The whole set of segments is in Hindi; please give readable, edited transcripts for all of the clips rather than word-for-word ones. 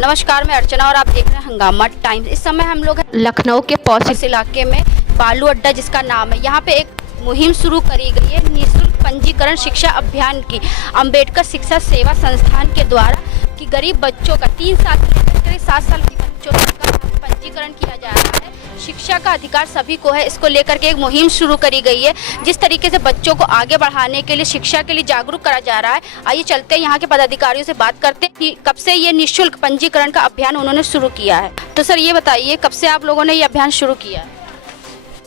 नमस्कार, मैं अर्चना और आप देख रहे हैं हंगामा टाइम्स। इस समय हम लोग हैं लखनऊ के पौसिस इलाके में बालू अड्डा जिसका नाम है। यहाँ पे एक मुहिम शुरू करी गई है निःशुल्क पंजीकरण शिक्षा अभियान की अंबेडकर शिक्षा सेवा संस्थान के द्वारा कि गरीब बच्चों का 3 साल से लेकर 7 साल के बच्चों का पंजीकरण किया जा रहा है। शिक्षा का अधिकार सभी को है, इसको लेकर के एक मुहिम शुरू करी गई है। जिस तरीके से बच्चों को आगे बढ़ाने के लिए शिक्षा के लिए जागरूक करा जा रहा है, आइए चलते हैं यहाँ के पदाधिकारियों से बात करते हैं कि कब से ये निःशुल्क पंजीकरण का अभियान उन्होंने शुरू किया है। तो सर ये बताइए, कब से आप लोगों ने ये अभियान शुरू किया?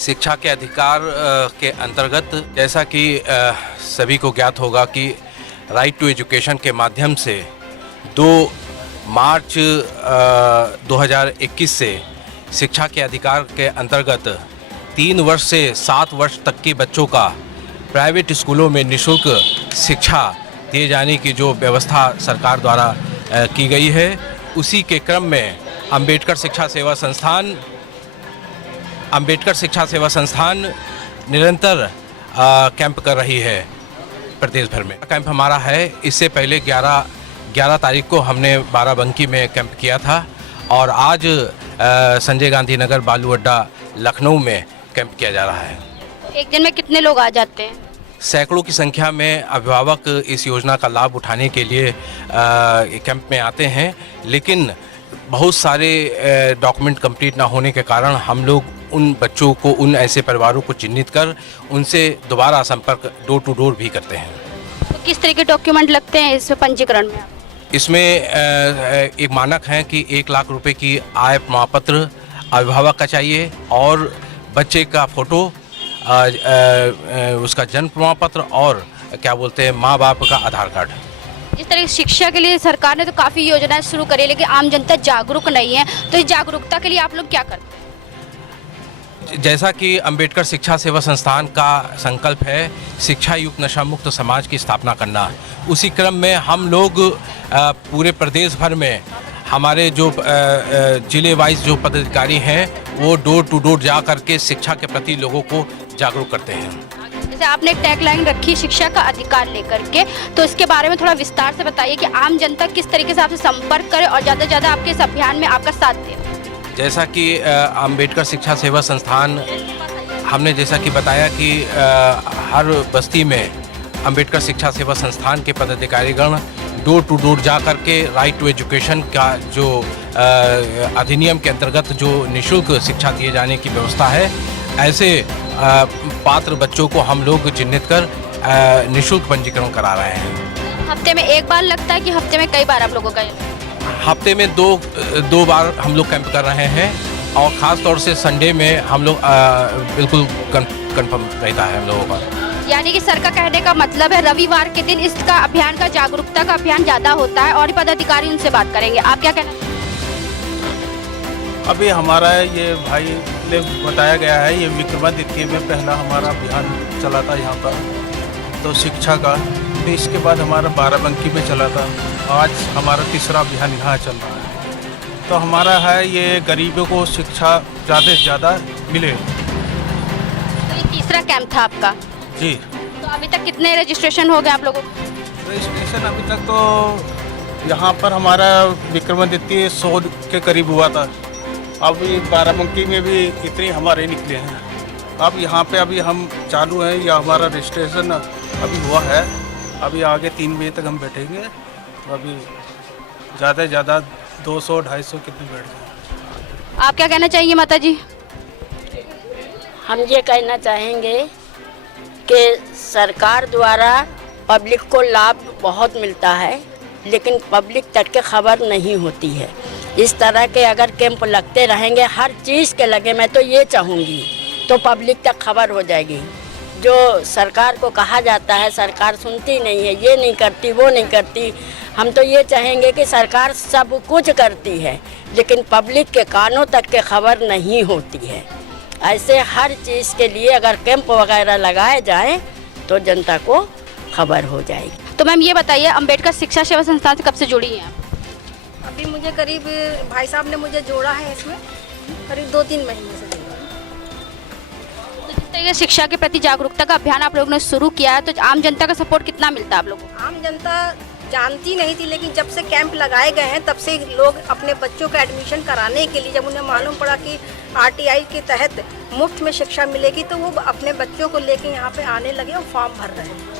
शिक्षा के अधिकार के अंतर्गत जैसा कि सभी को ज्ञात होगा कि राइट टू एजुकेशन के माध्यम से 2 मार्च 2021 से शिक्षा के अधिकार के अंतर्गत 3 वर्ष से 7 वर्ष तक के बच्चों का प्राइवेट स्कूलों में निःशुल्क शिक्षा दिए जाने की जो व्यवस्था सरकार द्वारा की गई है, उसी के क्रम में अंबेडकर शिक्षा सेवा संस्थान निरंतर कैंप कर रही है प्रदेश भर में। कैंप हमारा है, इससे पहले 11 तारीख को हमने बाराबंकी में कैंप किया था और आज संजय गांधी नगर बालू अड्डा लखनऊ में कैंप किया जा रहा है। एक दिन में कितने लोग आ जाते हैं? सैकड़ों की संख्या में अभिभावक इस योजना का लाभ उठाने के लिए कैंप में आते हैं, लेकिन बहुत सारे डॉक्यूमेंट कंप्लीट ना होने के कारण हम लोग उन बच्चों को, उन ऐसे परिवारों को चिन्हित कर उनसे दोबारा संपर्क डोर टू डोर भी करते हैं। तो किस तरह के डॉक्यूमेंट लगते हैं इस पंजीकरण में? इसमें एक मानक है कि 1 लाख रुपए की आय प्रमाण पत्र अभिभावक का चाहिए और बच्चे का फोटो, उसका जन्म प्रमाण पत्र और क्या बोलते हैं माँ बाप का आधार कार्ड। जिस तरह की शिक्षा के लिए सरकार ने तो काफ़ी योजनाएं शुरू करी है, लेकिन आम जनता जागरूक नहीं है, तो इस जागरूकता के लिए आप लोग क्या करते हैं? जैसा कि अंबेडकर शिक्षा सेवा संस्थान का संकल्प है शिक्षा युक्त नशा मुक्त समाज की स्थापना करना, उसी क्रम में हम लोग पूरे प्रदेश भर में हमारे जो जिले वाइज जो पदाधिकारी हैं वो डोर टू डोर जा करके शिक्षा के प्रति लोगों को जागरूक करते हैं। जैसे आपने एक टैगलाइन रखी शिक्षा का अधिकार लेकर के, तो इसके बारे में थोड़ा विस्तार से बताइए कि आम जनता किस तरीके से आपसे संपर्क करे और ज़्यादा से ज़्यादा आपके इस अभियान में आपका साथ दे। जैसा कि अंबेडकर शिक्षा सेवा संस्थान हमने जैसा कि बताया कि हर बस्ती में अंबेडकर शिक्षा सेवा संस्थान के पदाधिकारीगण डोर टू डोर जा कर के राइट टू एजुकेशन का जो अधिनियम के अंतर्गत जो निःशुल्क शिक्षा दिए जाने की व्यवस्था है, ऐसे पात्र बच्चों को हम लोग चिन्हित कर निःशुल्क पंजीकरण करा रहे हैं। हफ्ते में एक बार लगता है कि हफ्ते में कई बार आप लोगों का? हफ्ते में दो बार हम लोग कैंप कर रहे हैं और ख़ास तौर से संडे में हम लोग बिल्कुल कंफर्म रहता है हम लोगों का। यानी कि सर का कहने का मतलब है रविवार के दिन इसका अभियान का जागरूकता का अभियान ज़्यादा होता है और पदाधिकारी उनसे बात करेंगे। आप क्या कहना? अभी हमारा ये भाई ने बताया गया है, ये विक्रमादित्य में पहला हमारा अभियान चला था यहाँ पर तो शिक्षा का, तो इसके बाद हमारा बाराबंकी में चला था, आज हमारा तीसरा अभियान यहाँ चल रहा है। तो हमारा है ये गरीबों को शिक्षा ज़्यादा से ज़्यादा मिले। तो ये तीसरा कैंप था आपका? जी। तो अभी तक कितने रजिस्ट्रेशन हो गए आप लोगों? रजिस्ट्रेशन अभी तक तो यहाँ पर हमारा विक्रमादित्य 100 के करीब हुआ था, अब बाराबंकी में भी इतने हमारे निकले हैं। अब यहाँ पे अभी हम चालू हैं, या हमारा रजिस्ट्रेशन अभी हुआ है, अभी आगे 3 बजे तक हम बैठेंगे, तो अभी ज़्यादा से ज़्यादा 200-250 कितने बैठ गए। आप क्या कहना चाहेंगे माता जी? हम ये कहना चाहेंगे कि सरकार द्वारा पब्लिक को लाभ बहुत मिलता है, लेकिन पब्लिक तक के खबर नहीं होती है। इस तरह के अगर कैंप लगते रहेंगे, हर चीज़ के लगे, मैं तो ये चाहूँगी, तो पब्लिक तक खबर हो जाएगी। जो सरकार को कहा जाता है सरकार सुनती नहीं है, ये नहीं करती, वो नहीं करती। हम तो ये चाहेंगे कि सरकार सब कुछ करती है, लेकिन पब्लिक के कानों तक के खबर नहीं होती है। ऐसे हर चीज़ के लिए अगर कैंप वगैरह लगाए जाएं तो जनता को खबर हो जाएगी। तो मैम ये बताइए, अंबेडकर शिक्षा सेवा संस्थान से कब से जुड़ी हैं आप? अभी मुझे करीब भाई साहब ने मुझे जोड़ा है इसमें, करीब 2-3 महीने से जोड़ा है। तो जिस तरीके से शिक्षा के प्रति जागरूकता का अभियान आप लोगों ने शुरू किया है, तो आम जनता का सपोर्ट कितना मिलता है आप लोगों को? आम जनता जानती नहीं थी, लेकिन जब से कैंप लगाए गए हैं तब से लोग अपने बच्चों का एडमिशन कराने के लिए, जब उन्हें मालूम पड़ा कि आरटीआई के तहत मुफ्त में शिक्षा मिलेगी तो वो अपने बच्चों को लेके यहाँ पे आने लगे और फॉर्म भर रहे हैं।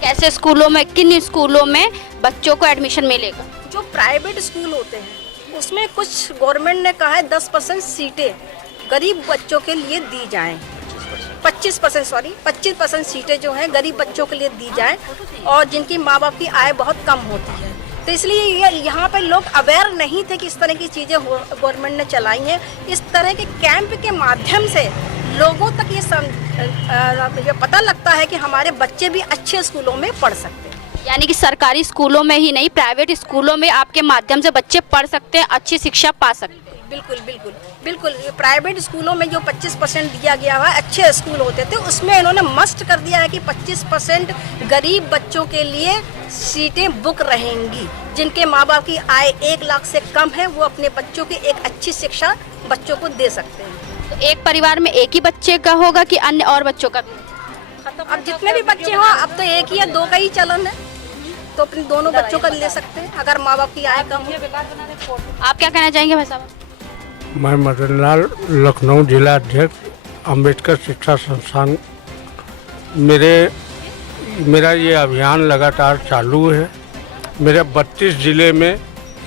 कैसे स्कूलों में, किन स्कूलों में बच्चों को एडमिशन मिलेगा? जो प्राइवेट स्कूल होते हैं उसमें कुछ गवर्नमेंट ने कहा है 10% सीटें गरीब बच्चों के लिए दी जाएं, 25% सीटें जो हैं गरीब बच्चों के लिए दी जाएं, और जिनकी माँ बाप की आय बहुत कम होती है। तो इसलिए यहाँ पर लोग अवेयर नहीं थे कि इस तरह की चीज़ें गवर्नमेंट ने चलाई हैं। इस तरह के कैंप के माध्यम से लोगों तक ये पता लगता है कि हमारे बच्चे भी अच्छे स्कूलों में पढ़ सकते हैं। यानी कि सरकारी स्कूलों में ही नहीं, प्राइवेट स्कूलों में आपके माध्यम से बच्चे पढ़ सकते हैं, अच्छी शिक्षा पा सकते हैं। बिल्कुल बिल्कुल बिल्कुल। प्राइवेट स्कूलों में जो 25% दिया गया है, अच्छे स्कूल होते थे, उसमें इन्होंने मस्ट कर दिया है कि 25% गरीब बच्चों के लिए सीटें बुक रहेंगी। जिनके माँ बाप की आय 1 लाख से कम है वो अपने बच्चों की एक अच्छी शिक्षा बच्चों को दे सकते हैं। तो एक परिवार में एक ही बच्चे का होगा कि अन्य और बच्चों का भी? अब जितने भी बच्चे हों, अब तो एक ही या 2 का ही चलन है, तो अपने दोनों बच्चों का ले सकते हैं अगर माँ बाप की आय कम हो। आप क्या कहना चाहेंगे भाई साहब? मैं मदन लाल, लखनऊ जिला अध्यक्ष, अम्बेडकर शिक्षा संस्थान। मेरा ये अभियान लगातार चालू है। मेरे 32 ज़िले में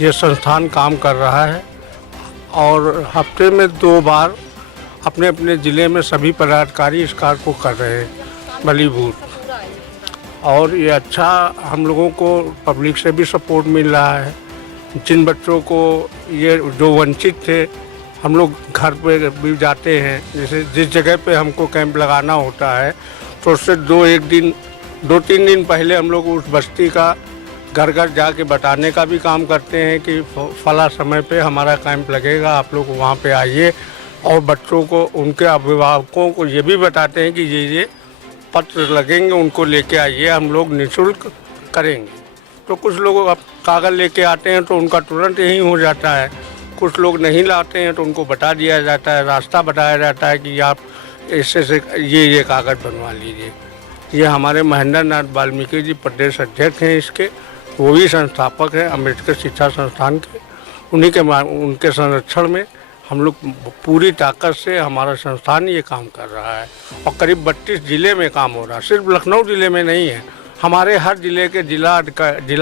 ये संस्थान काम कर रहा है और हफ्ते में 2 बार अपने अपने ज़िले में सभी पदाधिकारी इस कार्य को कर रहे हैं बलीभूत। और ये अच्छा, हम लोगों को पब्लिक से भी सपोर्ट मिल रहा है। जिन बच्चों को ये जो वंचित थे, हम लोग घर पे भी जाते हैं, जैसे जिस जगह पे हमको कैंप लगाना होता है तो उससे 2-3 दिन पहले हम लोग उस बस्ती का घर घर जाके बताने का भी काम करते हैं कि फला समय पे हमारा कैंप लगेगा, आप लोग वहाँ पे आइए। और बच्चों को, उनके अभिभावकों को ये भी बताते हैं कि ये पत्र लगेंगे, उनको लेके आइए, हम लोग निःशुल्क करेंगे। तो कुछ लोग अब कागज़ लेके आते हैं तो उनका तुरंत यही हो जाता है, कुछ लोग नहीं लाते हैं तो उनको बता दिया जाता है, रास्ता बताया जाता है कि आप इससे से ये कागज़ बनवा लीजिए। ये हमारे महेंद्र नाथ वाल्मीकि जी प्रदेश अध्यक्ष हैं इसके, वो भी संस्थापक हैं अम्बेडकर शिक्षा संस्थान के। उनके संरक्षण में हम लोग पूरी ताकत से, हमारा संस्थान ये काम कर रहा है और करीब 32 ज़िले में काम हो रहा है। सिर्फ लखनऊ ज़िले में नहीं है, हमारे हर ज़िले के जिला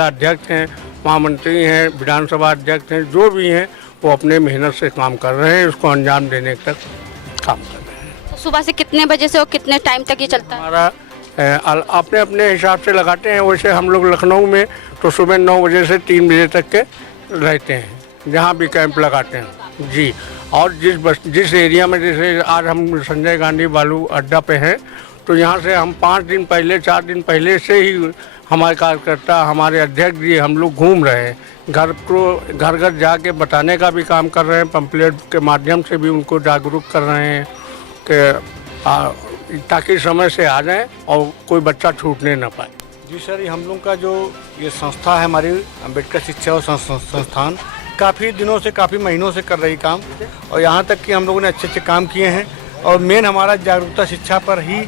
अध्यक्ष हैं, महामंत्री हैं, विधानसभा अध्यक्ष हैं, जो भी हैं वो अपने मेहनत से काम कर रहे हैं, उसको अंजाम देने तक काम कर रहे हैं। तो सुबह से कितने बजे से और कितने टाइम तक ये चलता है? हमारा अपने अपने हिसाब से लगाते हैं। वैसे हम लोग लखनऊ में तो सुबह 9 बजे से 3 बजे तक के रहते हैं जहाँ भी कैंप लगाते हैं जी। और जिस एरिया में, जैसे आज हम संजय गांधी बालू अड्डा पे हैं, तो यहाँ से हम 5 दिन पहले, 4 दिन पहले से ही हमारे कार्यकर्ता, हमारे अध्यक्ष जी, हम लोग घूम रहे हैं, घर घर जाके बताने का भी काम कर रहे हैं, पंपलेट के माध्यम से भी उनको जागरूक कर रहे हैं कि ताकि समय से आ जाएं और कोई बच्चा छूटने ना पाए। जी सर, ये हम लोग का जो ये संस्था है हमारी अम्बेडकर शिक्षा और संस्थान, काफ़ी दिनों से, काफ़ी महीनों से कर रही काम, और यहाँ तक कि हम लोगों ने अच्छे अच्छे काम किए हैं। और मेन हमारा जागरूकता शिक्षा पर ही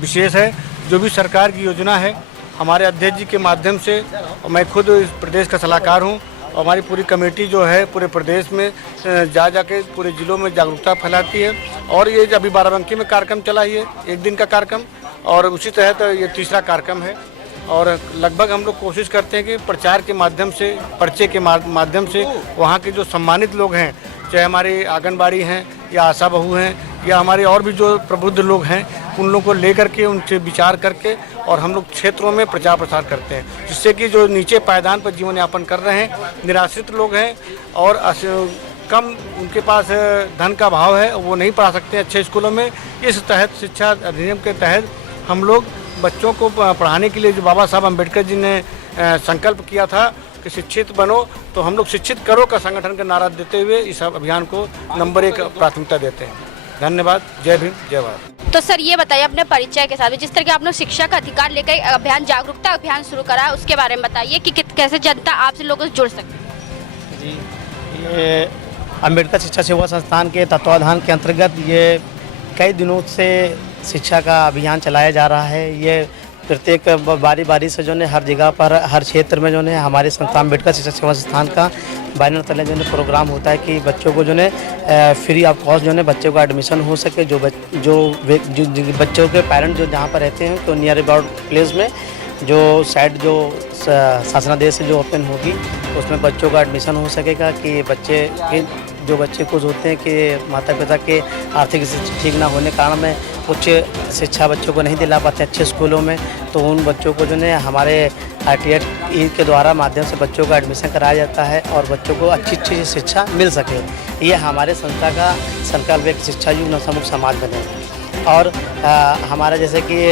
विशेष है। जो भी सरकार की योजना है, हमारे अध्यक्ष जी के माध्यम से, और मैं खुद इस प्रदेश का सलाहकार हूँ, और हमारी पूरी कमेटी जो है पूरे प्रदेश में जाके पूरे ज़िलों में जागरूकता फैलाती है। और ये अभी बाराबंकी में कार्यक्रम चला, ये 1 दिन का कार्यक्रम, और उसी तहत ये 3रा कार्यक्रम है। और लगभग हम लोग कोशिश करते हैं कि प्रचार के माध्यम से, पर्चे के माध्यम से वहाँ के जो सम्मानित लोग हैं, चाहे हमारे आंगनबाड़ी हैं या आशा बहू हैं या हमारे और भी जो प्रबुद्ध लोग हैं, उन लोगों को लेकर के उनसे विचार करके और हम लोग क्षेत्रों में प्रचार प्रसार करते हैं, जिससे कि जो नीचे पायदान पर जीवन यापन कर रहे हैं, निराश्रित लोग हैं और कम उनके पास धन का अभाव है, वो नहीं पढ़ा सकते अच्छे स्कूलों में, इस तहत शिक्षा अधिनियम के तहत हम लोग बच्चों को पढ़ाने के लिए जो बाबा साहब अम्बेडकर जी ने संकल्प किया था कि शिक्षित बनो, तो हम लोग शिक्षित करो का संगठन का नारा देते हुए इस अभियान को नंबर 1 प्राथमिकता देते हैं। धन्यवाद। जय भीम, जय भारत। तो सर ये बताइए अपने परिचय के साथ, जिस तरह के आपने शिक्षा का अधिकार लेकर अभियान, जागरूकता अभियान शुरू करा है, उसके बारे में बताइए कि कैसे जनता आपसे लोगों से जुड़ सकती है। जी, ये अम्बेडकर शिक्षा सेवा संस्थान के तत्वाधान के अंतर्गत ये कई दिनों से शिक्षा का अभियान चलाया जा रहा है। ये प्रत्येक बारी बारी से जो है हर जगह पर हर क्षेत्र में जो है हमारे संस्थान अम्बेडकर शिक्षा सेवा संस्थान का बैनर तले जो है प्रोग्राम होता है कि बच्चों को जो है फ्री ऑफ कॉस्ट जो है बच्चों का एडमिशन हो सके। जो बच्चों के पेरेंट जो जहाँ पर रहते हैं तो नियर अबाउट प्लेस में जो साइट जो शासनादेश से जो ओपन होगी उसमें बच्चों का एडमिशन हो सकेगा कि जो बच्चे कुछ होते हैं कि माता पिता के आर्थिक स्थिति ठीक ना होने के कारण में कुछ शिक्षा बच्चों को नहीं दिला पाते अच्छे स्कूलों में, तो उन बच्चों को जो है हमारे ITI के द्वारा माध्यम से बच्चों का एडमिशन कराया जाता है और बच्चों को अच्छी शिक्षा मिल सके। ये हमारे संस्था का संकल्प एक शिक्षा युग नशामुक्त समाज बने। और हमारा जैसे कि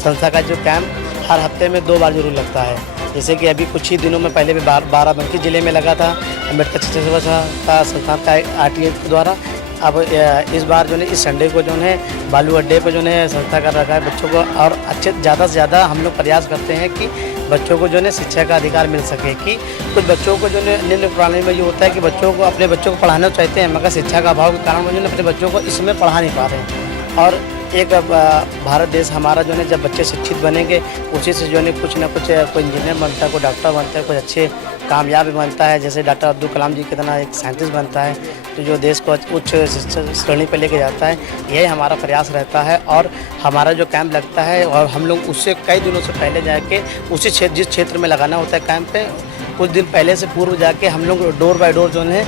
संस्था का जो कैंप हर हफ्ते में 2 बार जरूर लगता है। जैसे कि अभी कुछ ही दिनों में पहले भी बाराबंकी ज़िले में लगा था अम्बेडकर शिक्षा सेवा का संस्थान का ITI के द्वारा। अब इस बार जो है इस संडे को जो है बालू अड्डे पर जो है संस्था कर रखा है बच्चों को, और ज़्यादा से ज़्यादा हम लोग प्रयास करते हैं कि बच्चों को जो है शिक्षा का अधिकार मिल सके। कि कुछ बच्चों को जो है निम्न प्रणाली में ये होता है कि अपने बच्चों को पढ़ाना चाहते हैं मगर शिक्षा का अभाव के कारण वो जो है अपने बच्चों को इसमें पढ़ा नहीं पा रहे हैं। और एक भारत देश हमारा जो है जब बच्चे शिक्षित बनेंगे उसी से जो है कुछ ना कुछ कोई इंजीनियर बनता है, कोई डॉक्टर बनता है, कोई अच्छे कामयाब बनता है। जैसे डॉक्टर अब्दुल कलाम जी की तरह एक साइंटिस्ट बनता है तो जो देश को उच्च श्रेणी पर लेके जाता है। यही हमारा प्रयास रहता है। और हमारा जो कैंप लगता है और हम लोग उससे कई दिनों से पहले जाके उसी जिस क्षेत्र में लगाना होता है कैंप पे कुछ दिन पहले से पूर्व जाके हम लोग डोर बाय डोर जो है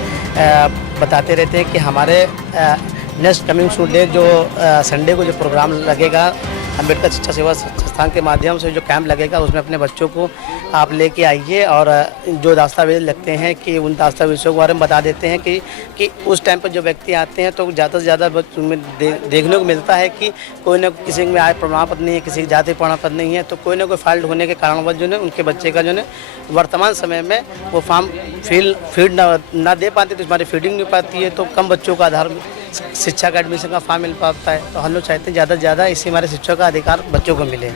बताते रहते हैं कि हमारे नेक्स्ट कमिंग संडे जो संडे को जो प्रोग्राम लगेगा अम्बेडकर शिक्षा सेवा संस्थान के माध्यम से जो कैंप लगेगा उसमें अपने बच्चों को आप लेके आइए। और जो दस्तावेज लगते हैं कि उन दस्तावेज़ों के बारे में बता देते हैं कि उस टाइम पर जो व्यक्ति आते हैं तो ज़्यादा से ज़्यादा देखने को मिलता है कि कोई ना किसी में आय प्रमाण पत्र नहीं है, किसी की जाति प्रमाण पत्र नहीं है, तो कोई ना कोई फाइल होने के कारणवश जो है उनके बच्चे का जो है वर्तमान समय में वो फॉर्म फीड ना दे पाते तो हमारी फीडिंग नहीं पाती है, तो कम बच्चों का आधार शिक्षा का एडमिशन का फॉर्म मिल पाता है। तो हम लोग चाहते हैं ज़्यादा से ज़्यादा इसी हमारे शिक्षा का अधिकार बच्चों को मिले।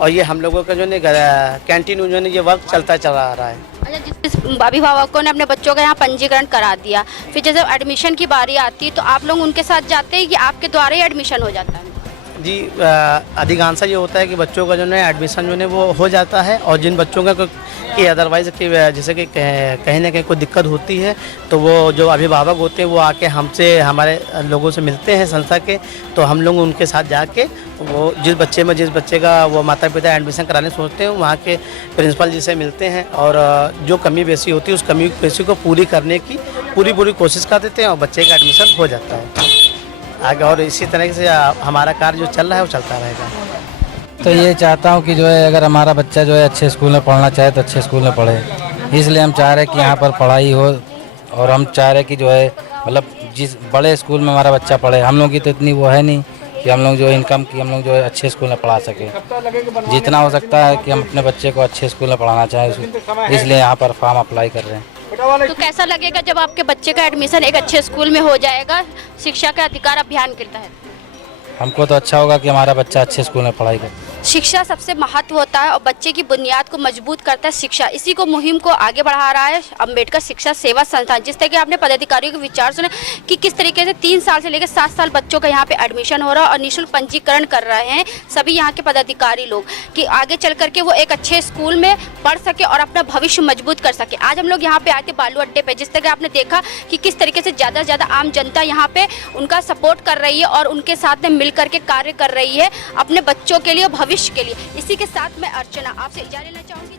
और ये हम लोगों का जो है कैंटीन जो है ये वर्क चलता चला आ रहा है। अच्छा, जिस अभिभावकों ने अपने बच्चों का यहाँ पंजीकरण करा दिया, फिर जैसे एडमिशन की बारी आती है तो आप लोग उनके साथ जाते हैं कि आपके द्वारा ही एडमिशन हो जाता है? जी, अधिकांशतः ये होता है कि बच्चों का जो है एडमिशन जो है वो हो जाता है। और जिन बच्चों का कि अदरवाइज़ कि जैसे कि कहीं ना कहीं कोई दिक्कत होती है तो वो जो अभिभावक होते हैं वो आके हमसे हमारे लोगों से मिलते हैं संस्था के, तो हम लोग उनके साथ जाके वो जिस बच्चे का वो माता पिता एडमिशन कराने सोचते हैं वहाँ के प्रिंसिपल जी से मिलते हैं और जो कमी बेसी होती है उस कमी बेसी को पूरी करने की पूरी कोशिश कर देते हैं और बच्चे का एडमिशन हो जाता है आगे। और इसी तरह से हमारा कार्य जो चल रहा है वो चलता रहेगा। तो ये चाहता हूँ कि जो है अगर हमारा बच्चा जो है अच्छे स्कूल में पढ़ना चाहे तो अच्छे स्कूल में पढ़े, इसलिए हम चाह रहे हैं कि यहाँ पर पढ़ाई हो। और हम चाह रहे हैं कि जो है मतलब जिस बड़े स्कूल में हमारा बच्चा पढ़े, हम लोग की तो इतनी वो है नहीं कि हम लोग जो इनकम की हम लोग जो है अच्छे स्कूल में पढ़ा सकें। जितना हो सकता है कि हम अपने बच्चे को अच्छे स्कूल में पढ़ाना चाहें, इसलिए यहाँ पर फॉर्म अप्लाई कर रहे हैं। तो कैसा लगेगा जब आपके बच्चे का एडमिशन एक अच्छे स्कूल में हो जाएगा शिक्षा का अधिकार अभियान के तहत? हमको तो अच्छा होगा कि हमारा बच्चा अच्छे स्कूल में पढ़ाई करे। शिक्षा सबसे महत्व होता है और बच्चे की बुनियाद को मजबूत करता है शिक्षा। इसी को मुहिम को आगे बढ़ा रहा है अम्बेडकर शिक्षा सेवा संस्थान। जिस तरह के आपने पदाधिकारियों के विचार सुने कि किस तरीके से 3 साल से लेकर 7 साल बच्चों का यहाँ पे एडमिशन हो रहा है और निःशुल्क पंजीकरण कर रहे हैं सभी यहाँ के पदाधिकारी लोग कि आगे चल करके वो एक अच्छे स्कूल में पढ़ सके और अपना भविष्य मजबूत कर सके। आज हम लोग यहाँ पे आए थे बालू अड्डे पे, जिस तरह आपने देखा कि किस तरीके से ज़्यादा से ज़्यादा आम जनता यहाँ पे उनका सपोर्ट कर रही है और उनके साथ में मिल करके कार्य कर रही है अपने बच्चों के लिए, भविष्य के लिए। इसी के साथ मैं अर्चना आपसे इजाज़त लेना चाहूँगी।